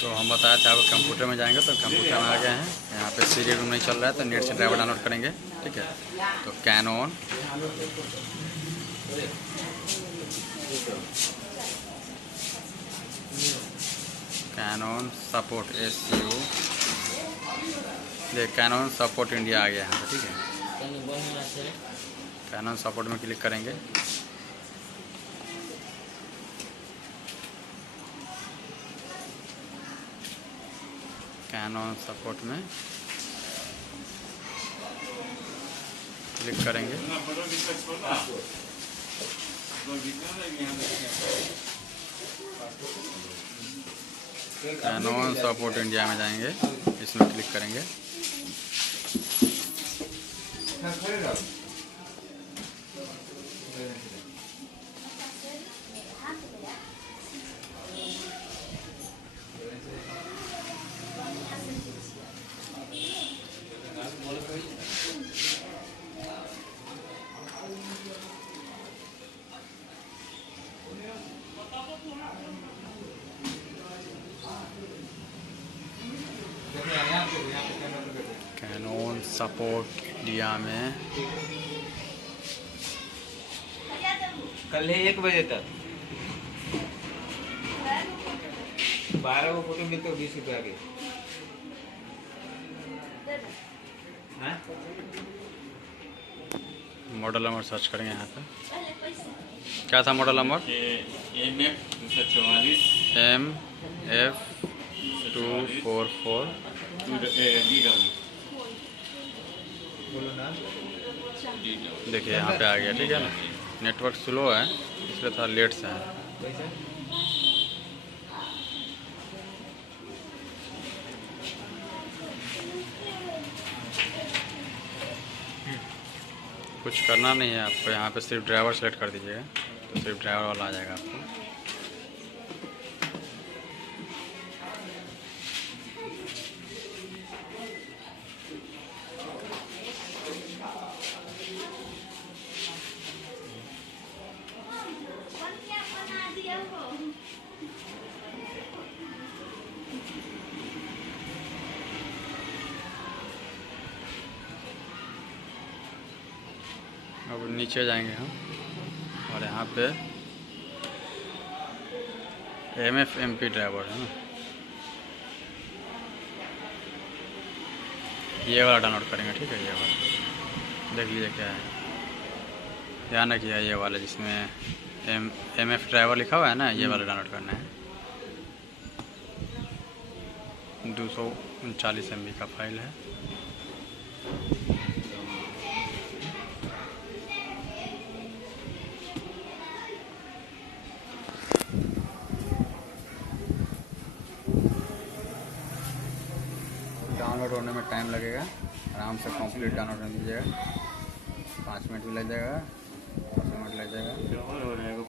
तो हम बताया था आपको कंप्यूटर में जाएंगे तो कंप्यूटर में आ गए हैं। यहाँ पे सीरियल रूम नहीं चल रहा है तो नेट से ड्राइवर डाउनलोड करेंगे। ठीक है, तो कैनन सपोर्ट SU, ये कैनन सपोर्ट इंडिया आ गया यहाँ पे। ठीक है, कैनन सपोर्ट में क्लिक करेंगे। कैनन सपोर्ट में क्लिक करेंगे। कैनन सपोर्ट इंडिया में जाएंगे, इसमें क्लिक करेंगे। कैनन सपोर्ट इंडिया में कल 1 बजे तक 12 को फोटो मिलते हो 20 रुपये आगे। मॉडल नंबर सर्च करेंगे यहाँ पे। क्या था मॉडल नंबर? MF244। देखिए यहाँ पे आ गया। ठीक है ना, नेटवर्क स्लो है इसलिए थोड़ा लेट से है। कुछ करना नहीं है आपको, यहाँ पे सिर्फ ड्राइवर सेलेक्ट कर दीजिएगा तो सिर्फ ड्राइवर वाला आ जाएगा आपको। अब नीचे जाएंगे हम और यहाँ पे MFMP ड्राइवर है ना, ये वाला डाउनलोड करेंगे। ठीक है, ये वाला देख लीजिए क्या है। ध्यान रखिए ये वाला जिसमें MF ड्राइवर लिखा हुआ है ना, ये वाला डाउनलोड करना है। 239 MB का फाइल है। डाउनलोड होने में टाइम लगेगा, आराम से कंप्लीट डाउनलोड कर लीजिएगा। 5 मिनट भी लग जाएगा, 10 मिनट लग जाएगा।